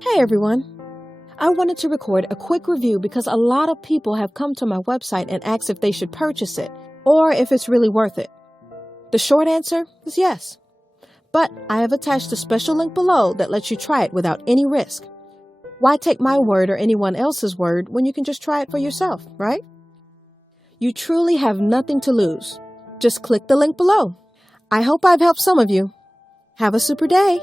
Hey everyone! I wanted to record a quick review because a lot of people have come to my website and asked if they should purchase it or if it's really worth it. The short answer is yes. But I have attached a special link below that lets you try it without any risk. Why take my word or anyone else's word when you can just try it for yourself, right? You truly have nothing to lose. Just click the link below. I hope I've helped some of you. Have a super day!